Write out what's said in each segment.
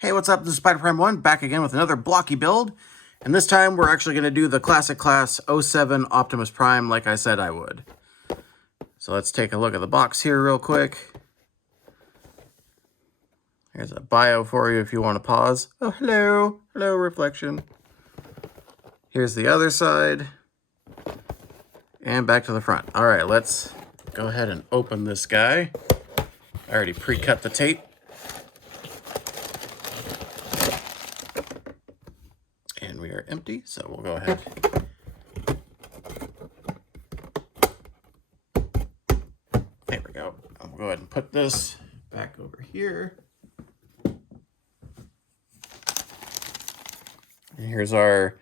Hey, what's up? This is Spider Prime 1 back again with another blocky build. And this time we're actually going to do the classic class 07 Optimus Prime like I said I would. So let's take a look at the box here real quick. Here's a bio for you if you want to pause. Oh, hello. Hello, reflection. Here's the other side. And back to the front. All right, let's go ahead and open this guy. I already pre-cut the tape. And we are empty, so we'll go ahead. There we go. I'll go ahead and put this back over here. And here's our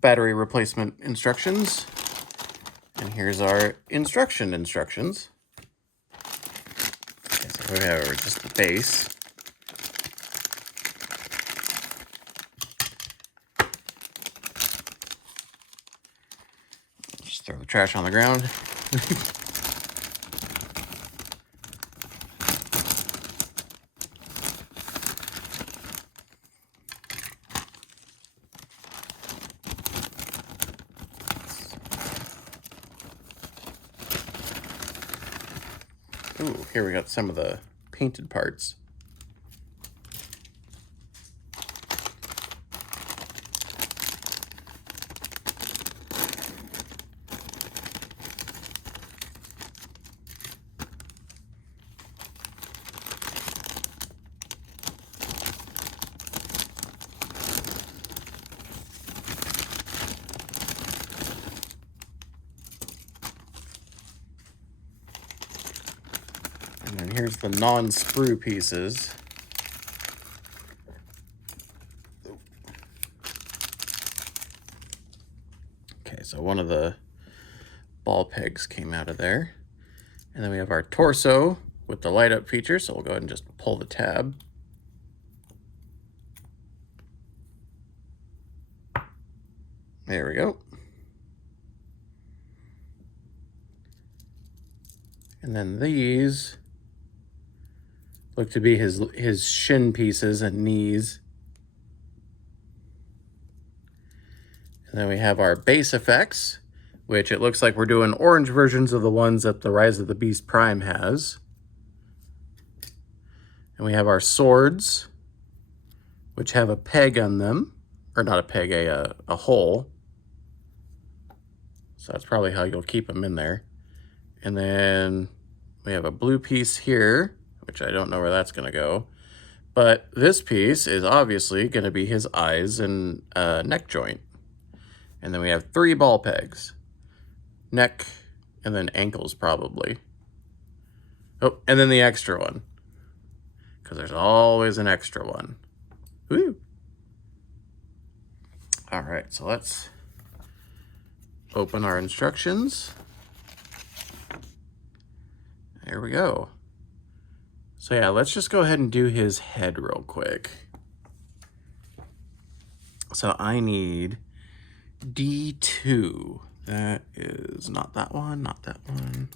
battery replacement instructions. And here's our instructions. Okay, so we have just the base. Just throw the trash on the ground. Ooh, here we got some of the painted parts. And then here's the non-sprue pieces. Okay, so one of the ball pegs came out of there. And then we have our torso with the light up feature, so we'll go ahead and just pull the tab. There we go. And then these look to be his shin pieces and knees. And then we have our base effects, which it looks like we're doing orange versions of the ones that the Rise of the Beast Prime has. And we have our swords, which have a peg on them. Or not a peg, a hole. So that's probably how you'll keep them in there. And then we have a blue piece here, which I don't know where that's going to go. But this piece is obviously going to be his eyes and neck joint. And then we have 3 ball pegs. Neck, and then ankles probably. Oh, and then the extra one. Because there's always an extra one. Woo! All right, so let's open our instructions. There we go. So yeah, let's just go ahead and do his head real quick. So I need D2. That is not that one, not that one.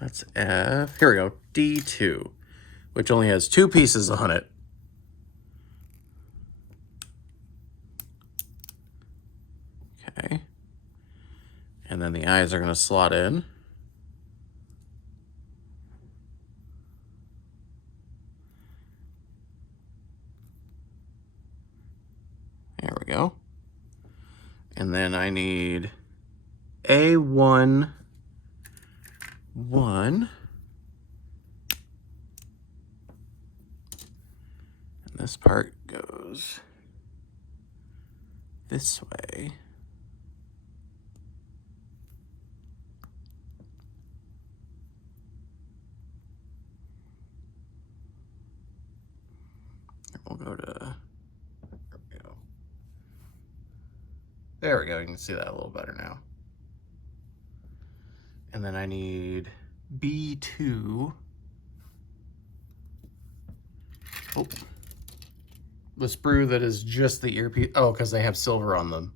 That's F. Here we go, D2, which only has 2 pieces on it. Okay. And then the eyes are going to slot in. There we go. And then I need A1, 1. And this part goes this way. We'll go to, there we go, you can see that a little better now. And then I need B2. Oh, the sprue that is just the earpiece. Oh, because they have silver on them.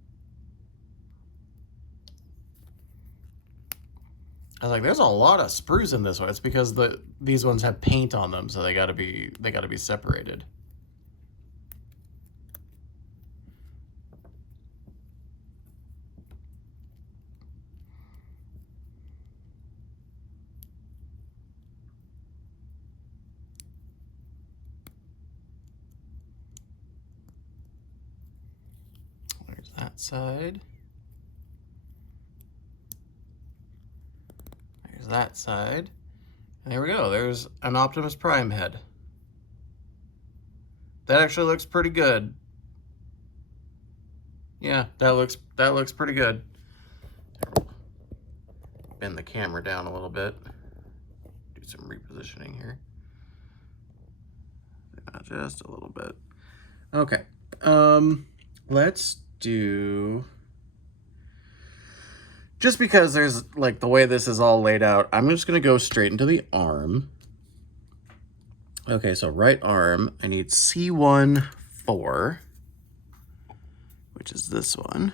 I was like, there's a lot of sprues in this one. It's because these ones have paint on them, so they gotta be separated. that side. There's that side. And there we go. There's an Optimus Prime head. That actually looks pretty good. Yeah, that looks pretty good. Bend the camera down a little bit. Do some repositioning here. Just a little bit. Okay. Let's do, just because there's like the way this is all laid out, I'm just gonna go straight into the arm. Okay, so right arm, I need C1 4, which is this one.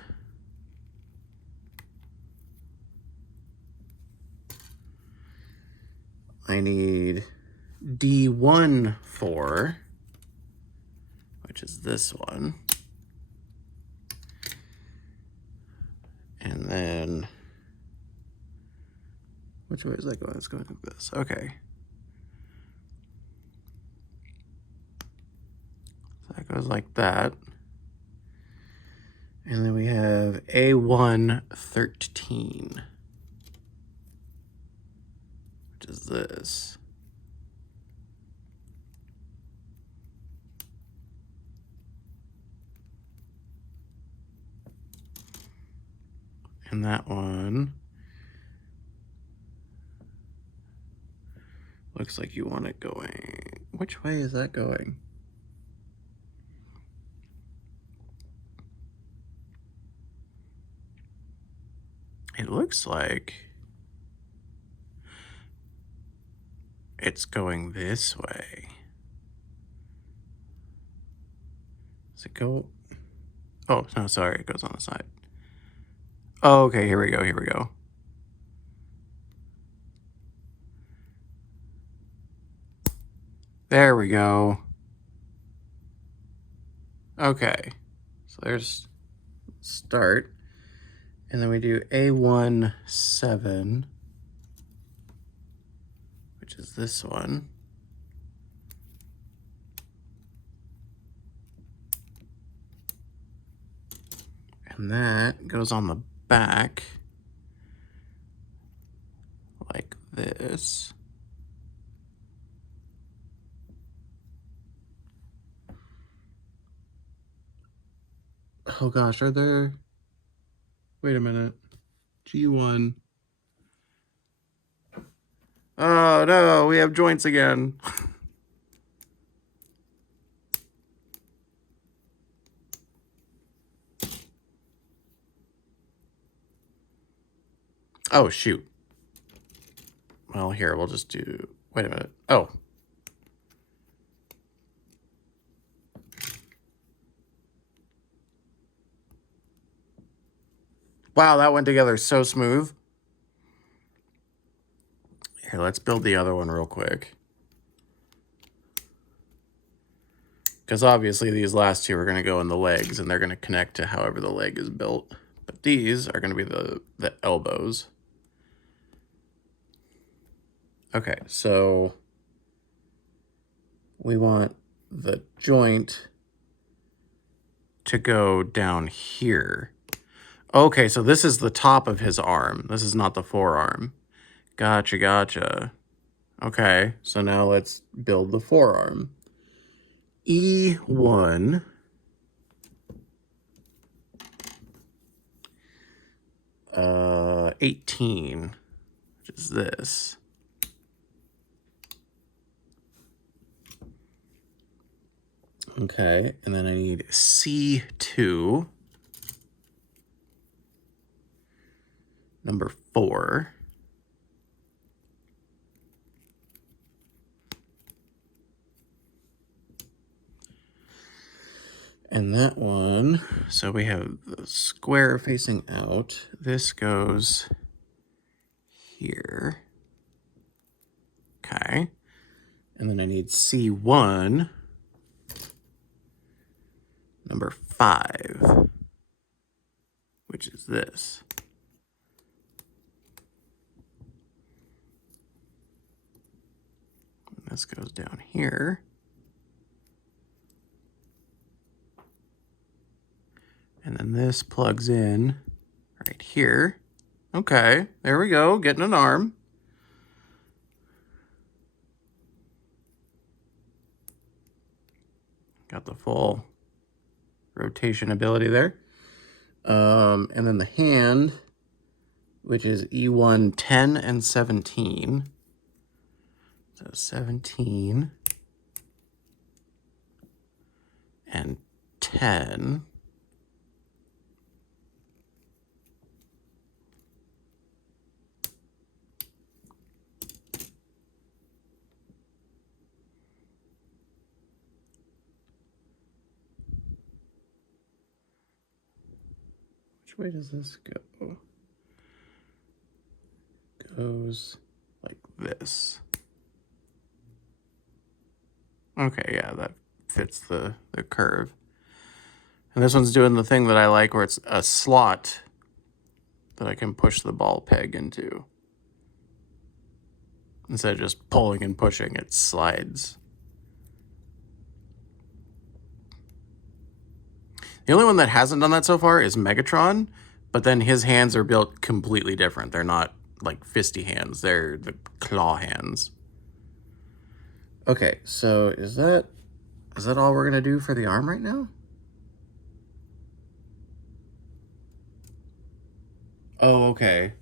I need D1 4, which is this one. And then, which way is that going? It's going like this. Okay. So that goes like that. And then we have A1 13, which is this. And that one looks like you want it going. Which way is that going? It looks like it's going this way. Does it go? Oh, no, sorry, it goes on the side. Oh, okay, here we go, here we go. There we go. Okay, so there's start. And then we do A1 7, which is this one. And that goes on the back like this. Oh gosh, are there, wait a minute, G1. Oh no, we have joints again. Oh shoot. Well, here, we'll just do, wait a minute. Oh. Wow, that went together so smooth. Here, let's build the other one real quick. Because obviously these last two are going to go in the legs, and they're going to connect to however the leg is built. But these are going to be the elbows. Okay, so we want the joint to go down here. Okay, so this is the top of his arm. This is not the forearm. Gotcha, gotcha. Okay, so now let's build the forearm. E1. Uh, 18, which is this. Okay, and then I need C2, number 4. And that one, so we have the square facing out. This goes here. Okay. And then I need C1, number 5, which is this. And this goes down here. And then this plugs in right here. Okay, there we go, getting an arm. Got the full rotation ability there. And then the hand, which is E1, 10, and 17. So 17 and 10. Which way does this go? Goes like this. Okay, yeah, that fits the curve. And this one's doing the thing that I like where it's a slot that I can push the ball peg into. Instead of just pulling and pushing, it slides. The only one that hasn't done that so far is Megatron, but then his hands are built completely different. They're not like fisty hands, they're the claw hands. Okay, so is that all we're gonna do for the arm right now? Oh, okay.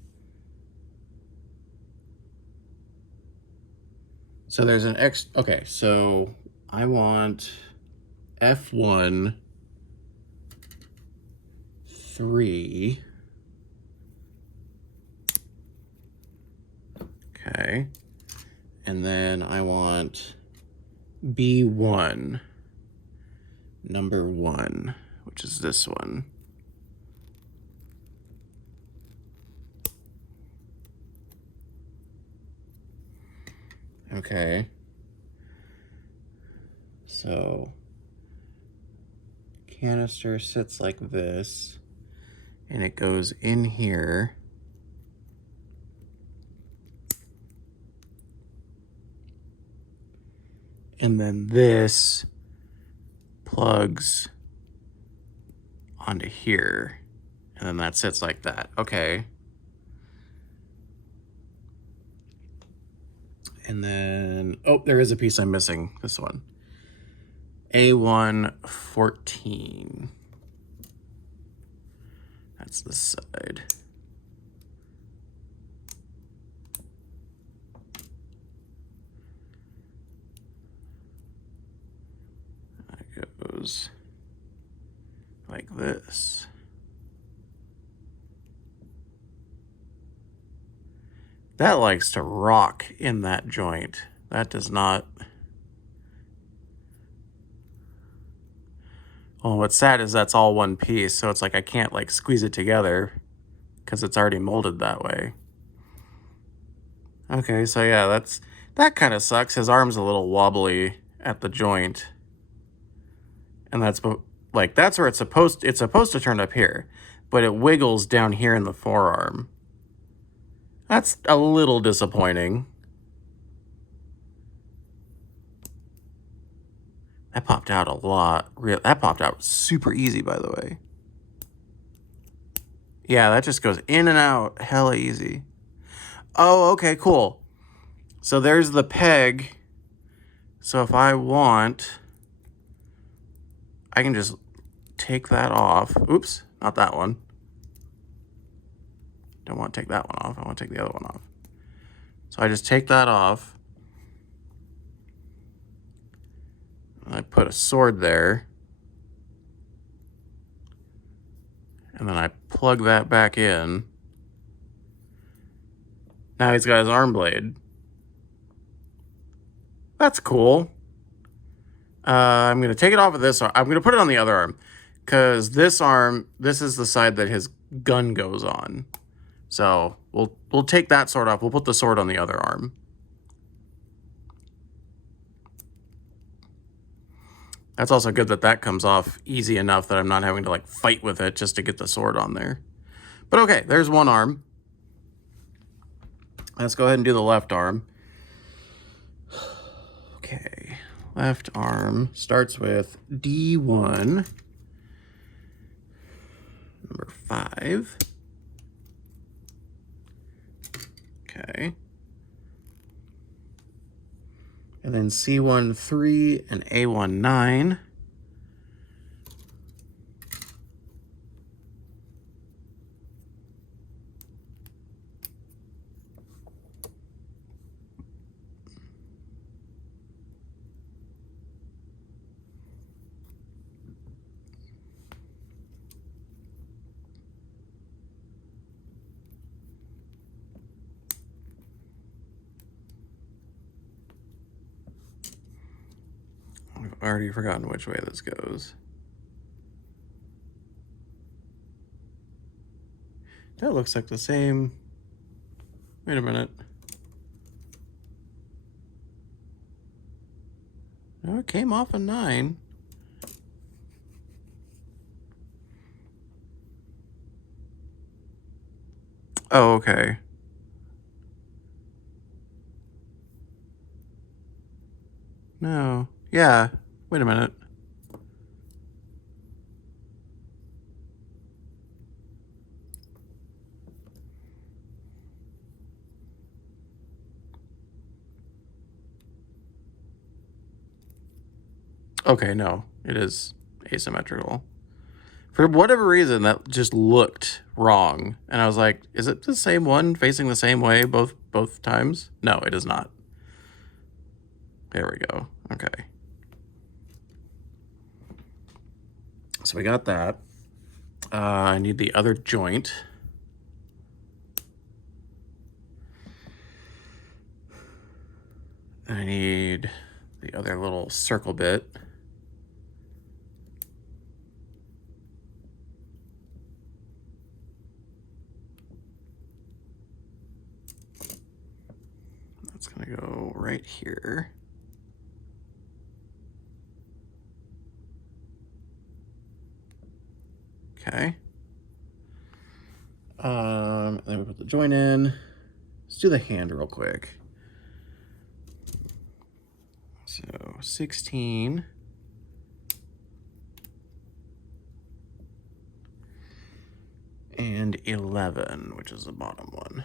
So there's an X, okay, so I want F1, 3. Okay. And then I want B1, number 1, which is this one. Okay. So canister sits like this, and it goes in here. And then this plugs onto here. And then that sits like that. Okay. And then, oh, there is a piece I'm missing. This one. A1, 14. That's the side. That goes like this. That likes to rock in that joint. That does not. Well, what's sad is that's all one piece, so it's like I can't like squeeze it together because it's already molded that way. Okay, so yeah, that kind of sucks. His arm's a little wobbly at the joint. And that's like that's where it's supposed to turn up here, but it wiggles down here in the forearm. That's a little disappointing. That popped out a lot. That popped out super easy, by the way. Yeah, that just goes in and out hella easy. Oh, okay, cool. So there's the peg. So if I want, I can just take that off. Oops, not that one. Don't want to take that one off. I want to take the other one off. So I just take that off. I put a sword there. And then I plug that back in. Now he's got his arm blade. That's cool. I'm going to take it off of this arm. I'm going to put it on the other arm. Because this arm, this is the side that his gun goes on. So we'll take that sword off. We'll put the sword on the other arm. That's also good that that comes off easy enough that I'm not having to like fight with it just to get the sword on there. But okay, there's one arm. Let's go ahead and do the left arm. Okay, left arm starts with D1. number 5. Okay. And then C1 3 and A1 9. I've already forgotten which way this goes. That looks like the same. Wait a minute. No, it came off a 9. Oh, okay. No. Yeah. Wait a minute. Okay, no. It is asymmetrical. For whatever reason, that just looked wrong. And I was like, is it the same one facing the same way both times? No, it is not. There we go. Okay. So we got that. I need the other joint. I need the other little circle bit. That's gonna go right here. Okay. Then we put the joint in. Let's do the hand real quick. So 16. And 11, which is the bottom one.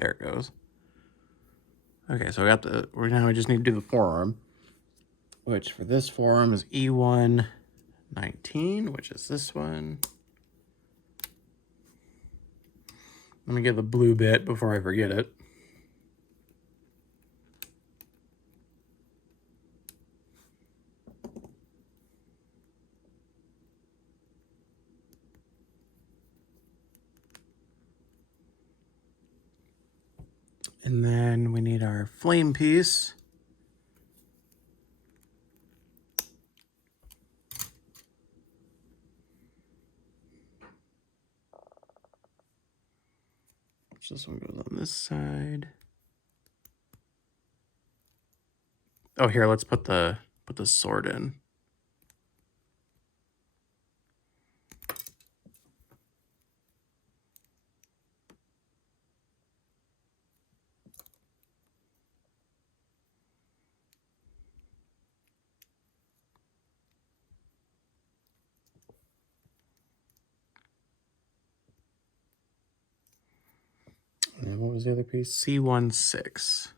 There it goes. Okay, so we got the, now we just need to do the forearm, which for this forearm is E1 19, which is this one. Let me get the blue bit before I forget it. And then we need our flame piece. This one goes on this side. Oh, here, let's put the sword in. And what was the other piece? C16.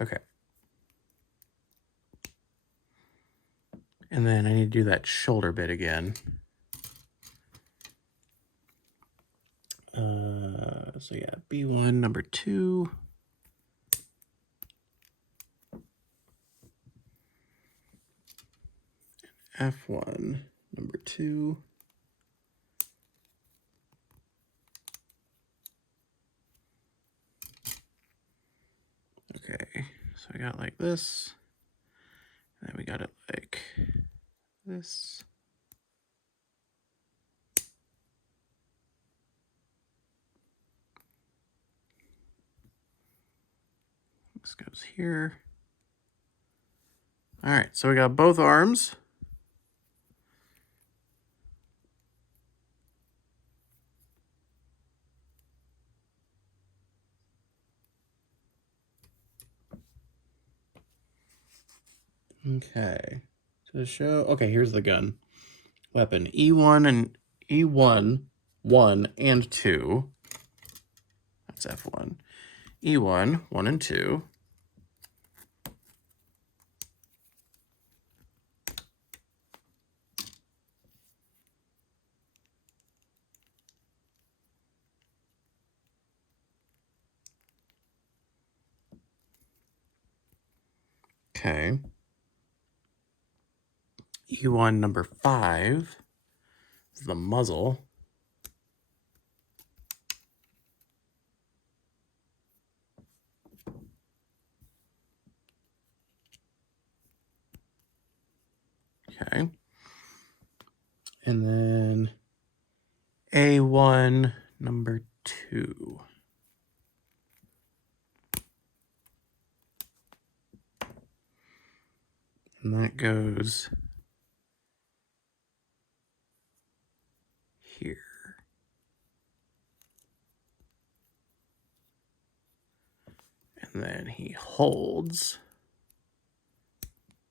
Okay. And then I need to do that shoulder bit again. So yeah, B1, number 2. F1, number 2. Okay, so I got like this, and then we got it like this. This goes here. All right, so we got both arms. Okay, to show, okay, here's the gun. Weapon, E1 and E1, 1 and 2. That's F1. E1, 1 and 2. Okay. E1 number 5 is the muzzle. Okay. And then A1 number 2. And that goes here. And then he holds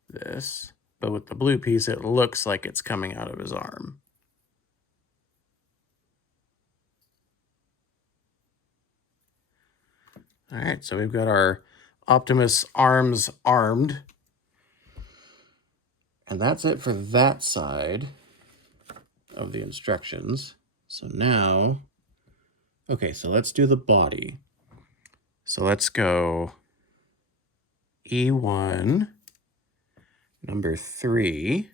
this, but with the blue piece, it looks like it's coming out of his arm. All right, so we've got our Optimus arms armed. And that's it for that side of the instructions. So now, okay, so let's do the body. So let's go E1, number 3.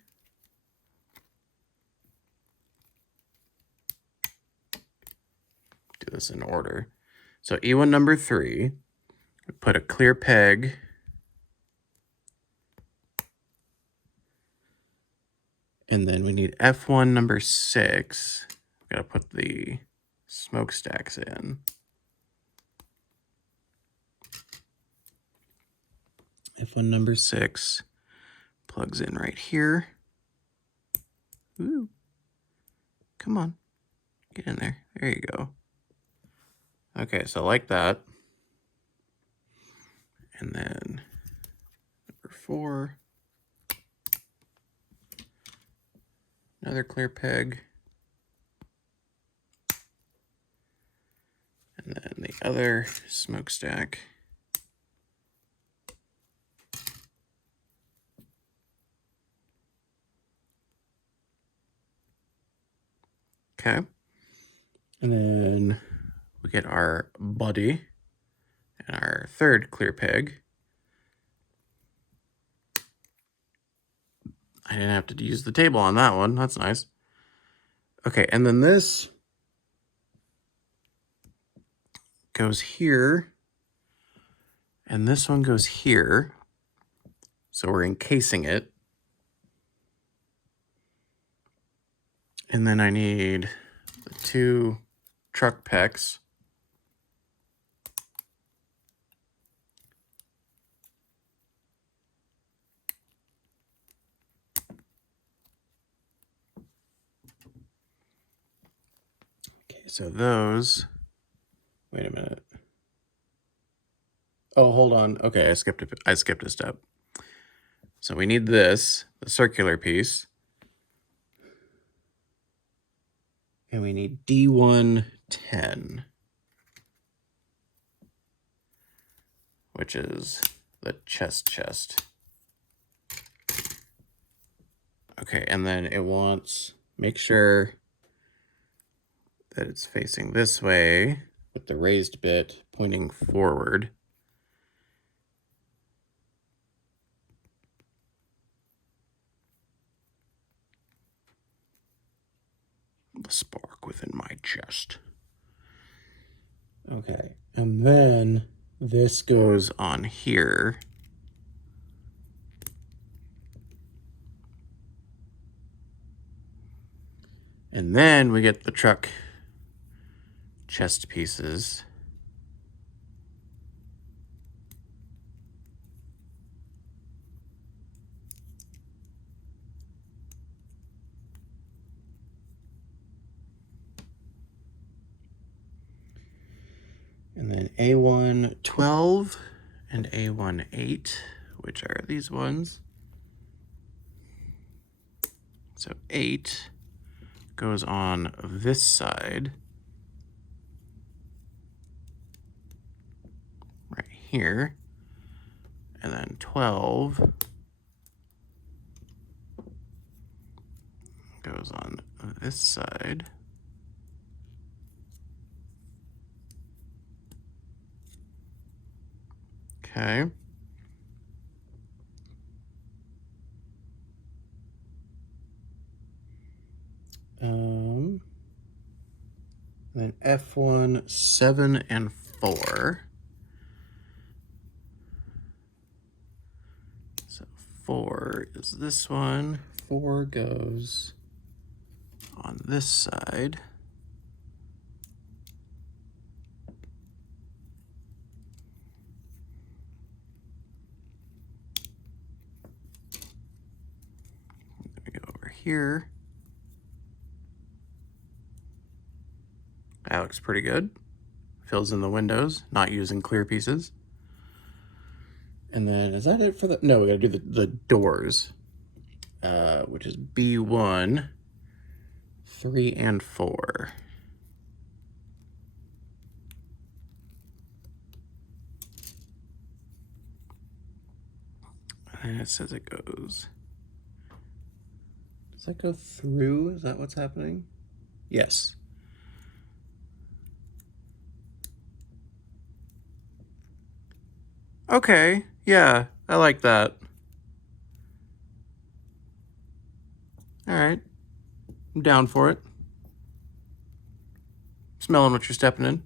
Do this in order. So E1 number 3, we put a clear peg and then we need F1 number 6. We've got to put the smokestacks in. F1 number 6 plugs in right here. Ooh. Come on. Get in there. There you go. Okay, so like that. And then number 4. Another clear peg. And then the other smokestack. Okay. And then we get our body and our third clear peg. I didn't have to use the table on that one. That's nice. Okay, and then this goes here. And this one goes here. So we're encasing it. And then I need the 2 truck pecs. Okay, so those, wait a minute. Oh, hold on. Okay, I skipped a step. So we need this, the circular piece. And we need D110, which is the chest. Okay, and then it wants, make sure that it's facing this way with the raised bit pointing forward. The spark within my chest. Okay, and then this goes on here. And then we get the truck chest pieces. And then A112 and A18, which are these ones. So 8 goes on this side, right here, and then 12 goes on this side. Okay. Then F1, 7, and 4. So 4 is this one. 4 goes on this side. We go over here. That looks pretty good. Fills in the windows, not using clear pieces. And then, is that it for the, no, we gotta do the doors, which is B1, 3, and 4. And it says it goes, does that go through? Is that what's happening? Yes. Okay, yeah, I like that. All right, I'm down for it. Smelling what you're stepping in.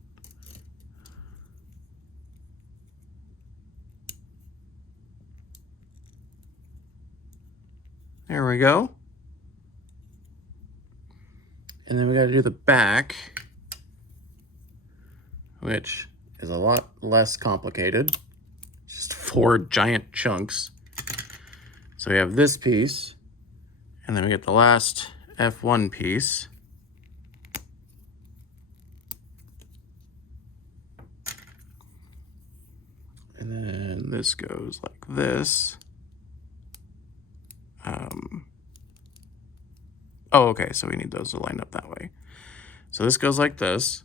There we go. And then we got to do the back, which is a lot less complicated. Just 4 giant chunks. So we have this piece, and then we get the last F1 piece. And then this goes like this. Oh, okay, so we need those to line up that way. So this goes like this.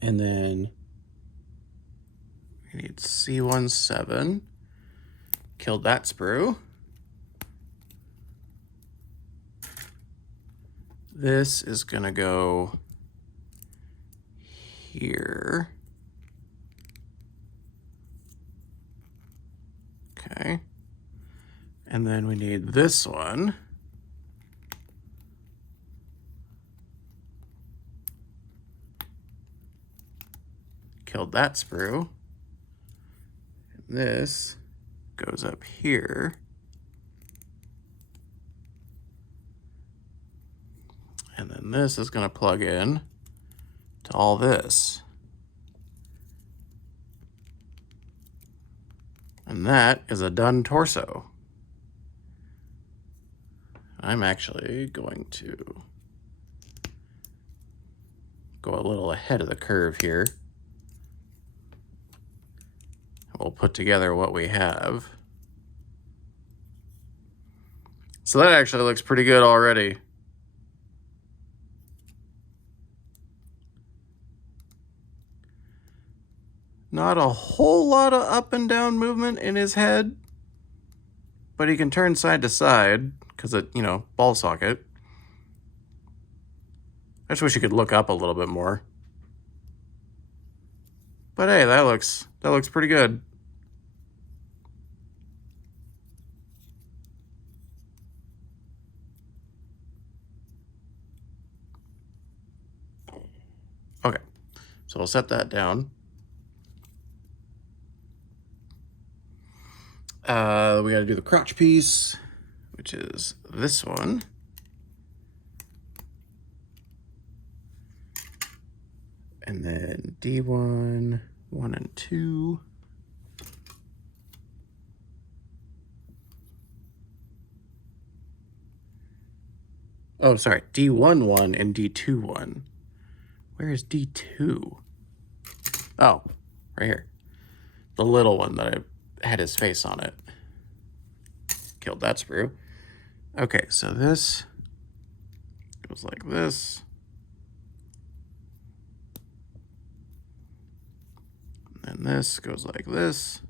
And then we need C17. Killed that sprue. This is gonna go here. Okay. And then we need this one. Killed that sprue. And this goes up here. And then this is going to plug in to all this. And that is a done torso. I'm actually going to go a little ahead of the curve here. We'll put together what we have. So that actually looks pretty good already. Not a whole lot of up and down movement in his head, but he can turn side to side because it, you know, ball socket. I just wish he could look up a little bit more. But hey, that looks pretty good. Okay, so we'll set that down. We got to do the crotch piece, which is this one. And then D1, 1 and 2. Oh, sorry, D1, 1 and D2, 1. Where is D2? Oh, right here. The little one that I had his face on it. Killed that sprue. Okay, so this goes like this. And this goes like this.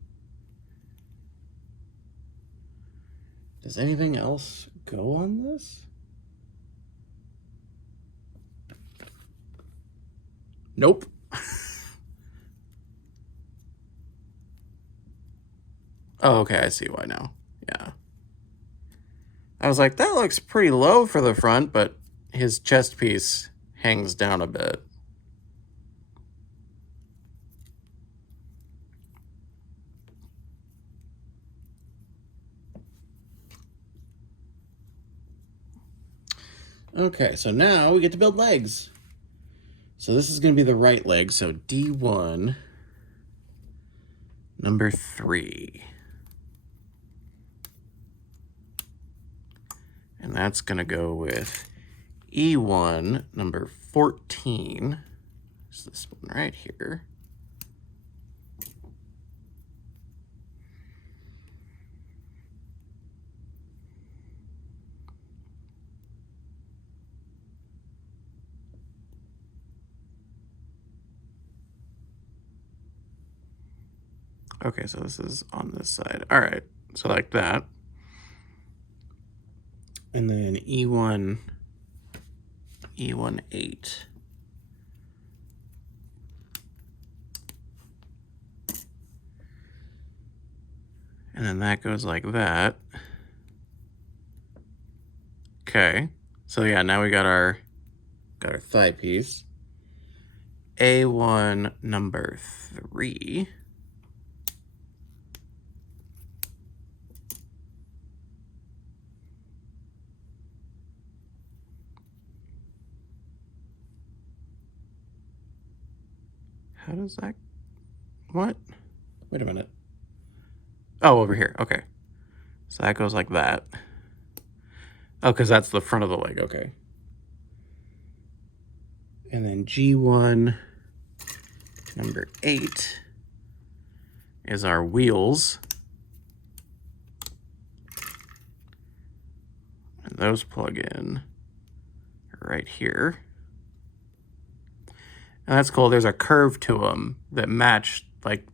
Does anything else go on this? Nope. Oh, okay, I see why now. Yeah. I was like, that looks pretty low for the front, but his chest piece hangs down a bit. Okay, so now we get to build legs. So this is going to be the right leg, so D1, number 3. And that's going to go with E1, number 14. It's this one right here. Okay, so this is on this side. All right, so like that. And then E1, 8. And then that goes like that. Okay, so yeah, now we got our thigh piece. A1, number 3. How does that, what? Wait a minute. Oh, over here, okay. So that goes like that. Oh, because that's the front of the leg, okay. And then G1, number 8, is our wheels. And those plug in right here. And that's cool. There's a curve to them that match, like,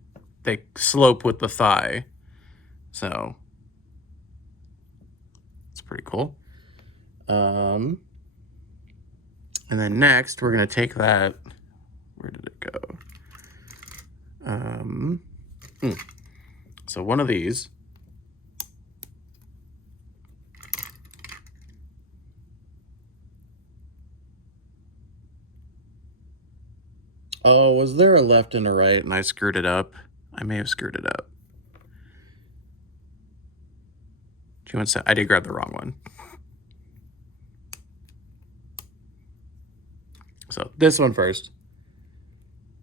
they slope with the thigh. So, it's pretty cool. And then next, we're going to take that. Where did it go? So one of these. Oh, was there a left and a right and I screwed it up? I may have screwed it up. Do you want to say? I did grab the wrong one. So this one first.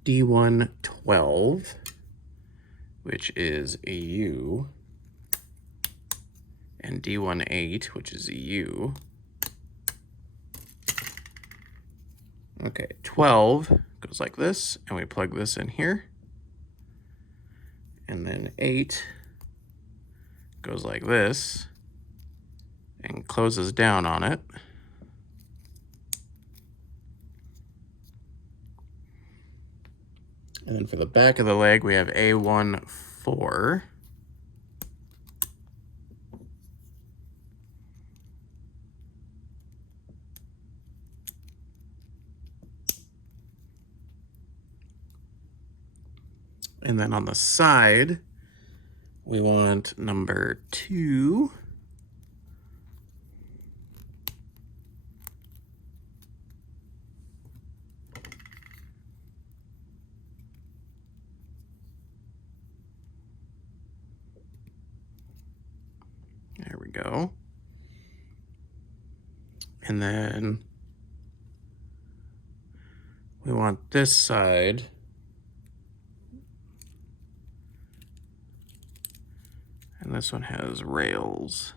D1, 12, which is a U. And D1, 8, which is a U. Okay, 12 goes like this, and we plug this in here. And then 8 goes like this and closes down on it. And then for the back of the leg, we have A1, 4. And then on the side, we want number 2. There we go. And then we want this side and this one has rails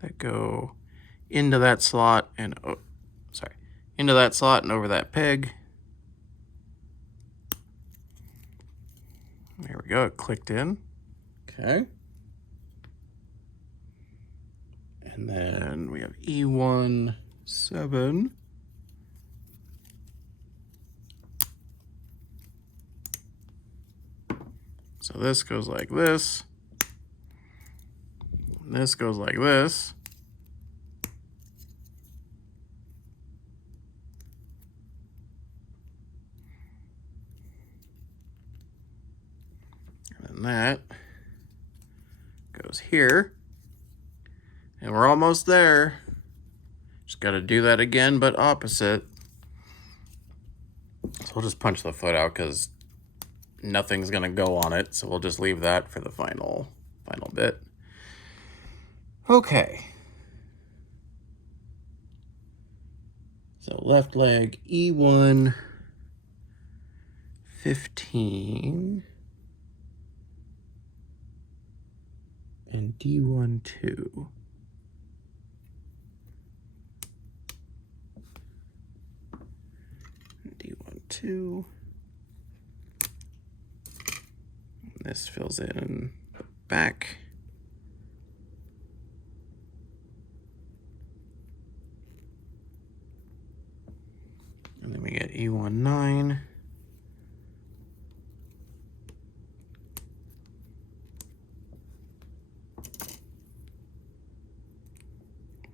that go into that slot and, oh, sorry, into that slot and over that peg. There we go, it clicked in. Okay. And then we have E1, 7. So this goes like this. And this goes like this. And then that goes here. And we're almost there. Just got to do that again, but opposite. So we'll just punch the foot out because nothing's going to go on it. So we'll just leave that for the final bit. Okay. So left leg, E1, 15. And D1, 2. D1, 2. This fills in the back. And then we get E1, 9.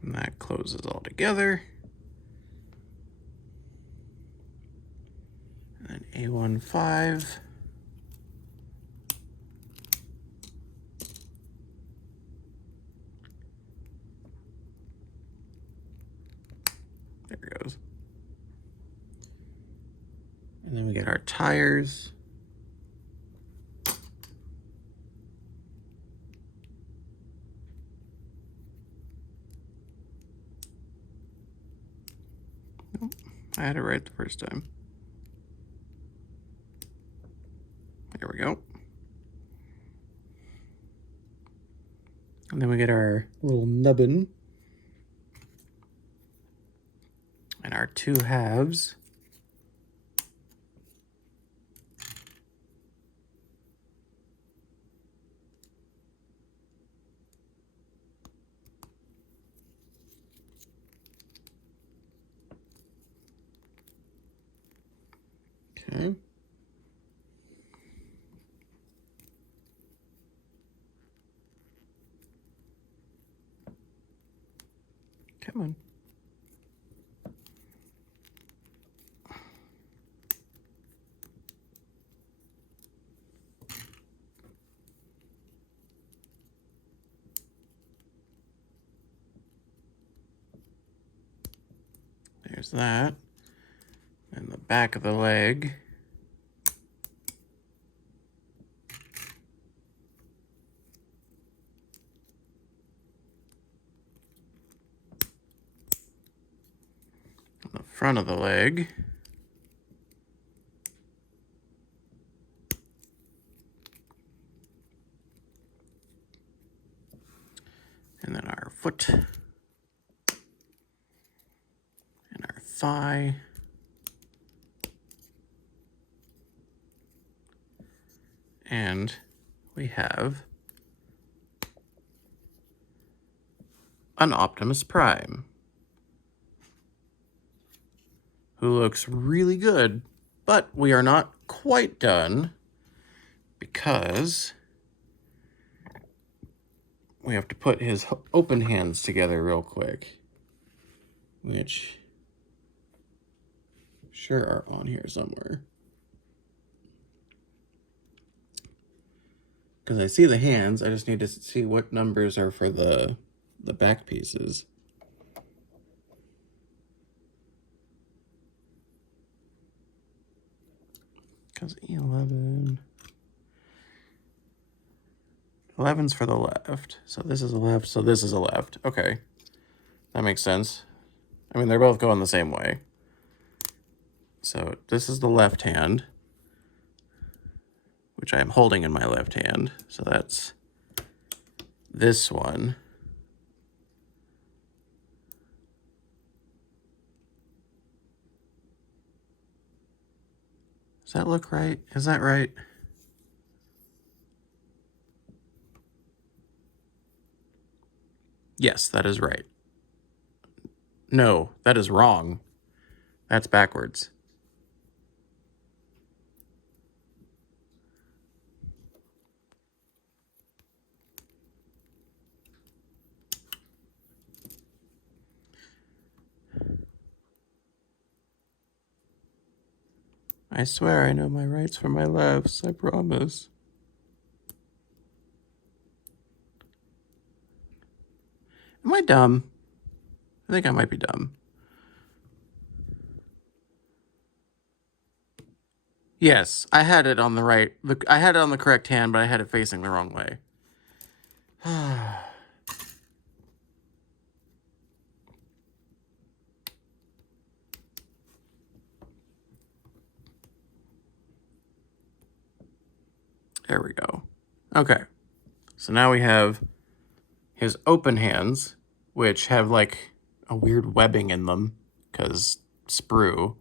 And that closes all together. And then A1, 5. There it goes. And then we get our tires. Nope, I had it right the first time. There we go. And then we get our little nubbin and our 2 halves. Okay. Come on. There's that. And the back of the leg. The front of the leg. And then our foot. And our thigh. And we have an Optimus Prime, who looks really good, but we are not quite done because we have to put his open hands together real quick, which sure are on here somewhere. Because I see the hands, I just need to see what numbers are for the back pieces. Because 11's for the left. So this is a left, so this is a left. Okay, that makes sense. I mean, they're both going the same way. So this is the left hand, which I am holding in my left hand. So that's this one. Does that look right? Is that right? Yes, that is right. No, that is wrong. That's backwards. I swear I know my rights from my lefts, I promise. Am I dumb? I think I might be dumb. Yes, I had it on the right. I had it on the correct hand, but I had it facing the wrong way. There we go. Okay. So now we have his open hands, which have like a weird webbing in them because sprue.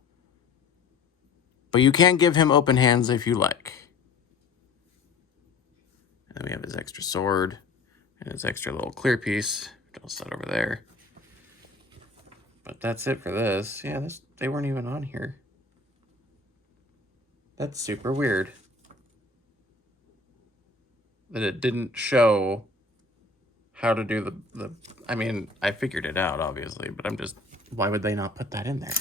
But you can give him open hands if you like. And then we have his extra sword and his extra little clear piece, which I'll set over there. But that's it for this. Yeah, they weren't even on here. That's super weird. That it didn't show how to do the I mean, I figured it out, obviously, but I'm just, why would they not put that in there?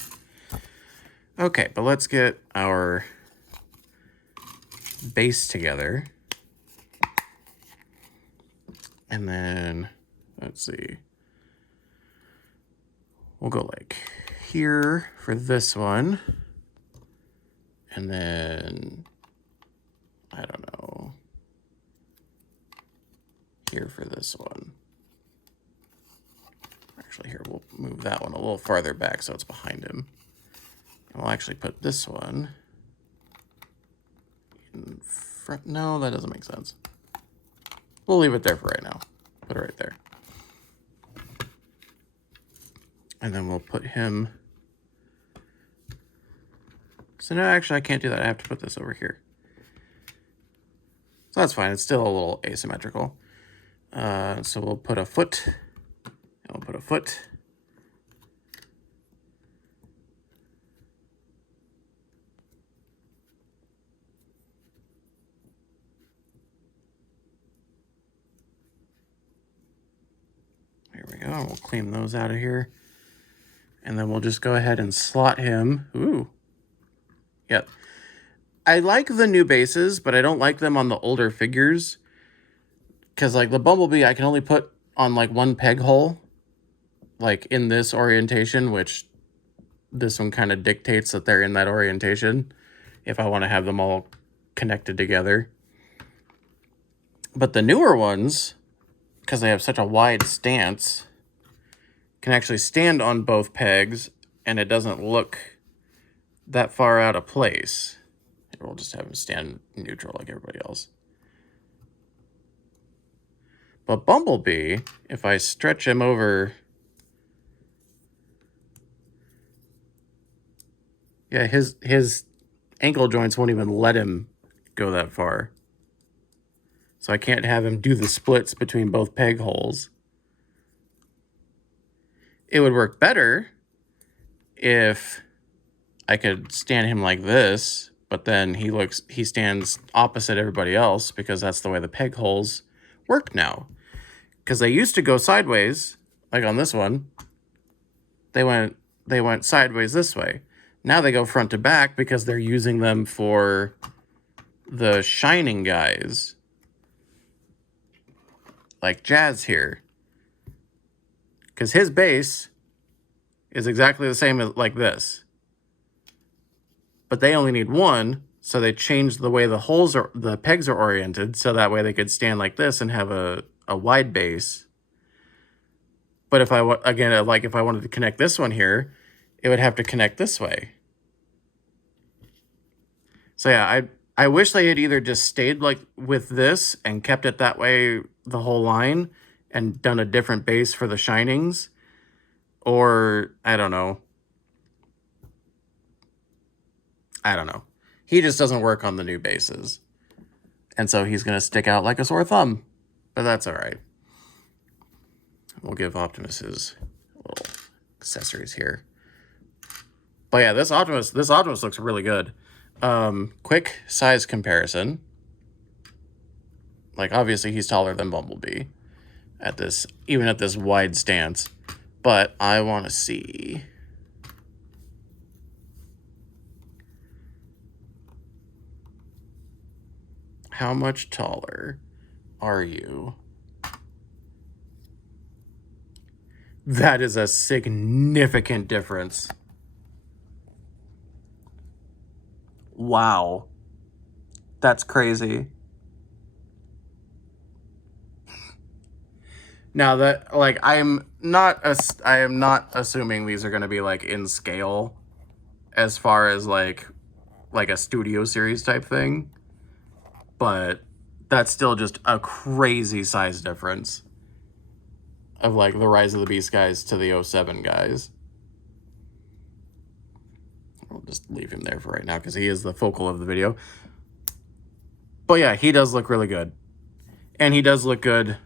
Okay, but let's get our base together. And then, let's see. We'll go like here for this one. And then, I don't know, here for this one. Actually, here, we'll move that one a little farther back so it's behind him. And we'll actually put this one in front. No, that doesn't make sense. We'll leave it there for right now. Put it right there. And then we'll put him. So no, actually, I can't do that. I have to put this over here. So that's fine. It's still a little asymmetrical. So we'll put a foot. And we'll put a foot. There we go. We'll clean those out of here. And then we'll just go ahead and slot him. Ooh. Yep. I like the new bases, but I don't like them on the older figures. Because, like, the Bumblebee, I can only put on, like, one peg hole. Like, in this orientation, which this one kind of dictates that they're in that orientation. If I want to have them all connected together. But the newer ones, because they have such a wide stance, can actually stand on both pegs, and it doesn't look that far out of place. We'll just have them stand neutral like everybody else. But Bumblebee, if I stretch him over, yeah, his ankle joints won't even let him go that far. So I can't have him do the splits between both peg holes. It would work better if I could stand him like this, but then he stands opposite everybody else because that's the way the peg holes work now. Because they used to go sideways, like on this one. They went sideways this way. Now they go front to back because they're using them for the shining guys. Like Jazz here. Because his base is exactly the same as like this. But they only need one, so they changed the way the pegs are oriented, so that way they could stand like this and have a wide base. But if if I wanted to connect this one here, it would have to connect this way. So yeah, I wish they had either just stayed like with this and kept it that way the whole line and done a different base for the Shinings, or I don't know. He just doesn't work on the new bases. And so he's going to stick out like a sore thumb. But that's all right. We'll give Optimus his little accessories here. But yeah, this Optimus looks really good. Quick size comparison. Like, obviously he's taller than Bumblebee even at this wide stance. But I want to see... how much taller are you? That is a significant difference. Wow. That's crazy. Now that, like, I am not assuming these are going to be like in scale as far as like a studio series type thing, but that's still just a crazy size difference of like the Rise of the Beast guys to the 07 guys. I'll just leave him there for right now because he is the focal of the video. But yeah, he does look really good. And he does look good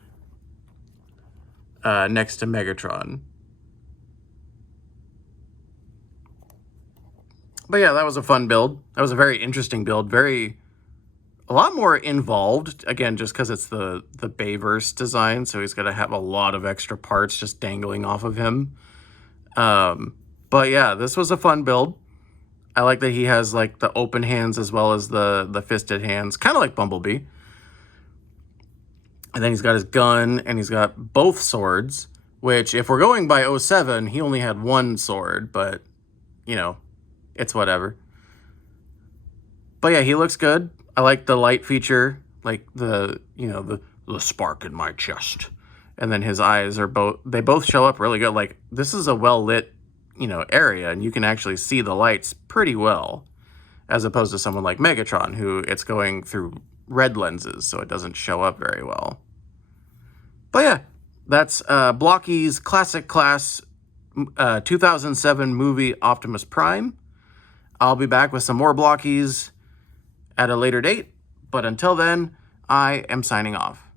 next to Megatron. But yeah, that was a fun build. That was a very interesting build. A lot more involved. Again, just because it's the Bayverse design, so he's going to have a lot of extra parts just dangling off of him. But yeah, this was a fun build. I like that he has like the open hands as well as the fisted hands, kind of like Bumblebee. And then he's got his gun, and he's got both swords, which if we're going by 07, he only had one sword, but, you know, it's whatever. But yeah, he looks good. I like the light feature, like the spark in my chest. And then his eyes they both show up really good. Like, this is a well-lit, area, and you can actually see the lights pretty well, as opposed to someone like Megatron, who it's going through red lenses, so it doesn't show up very well. But yeah, that's Blokees Classic Class 2007 movie Optimus Prime. I'll be back with some more Blokees at a later date, but until then, I am signing off.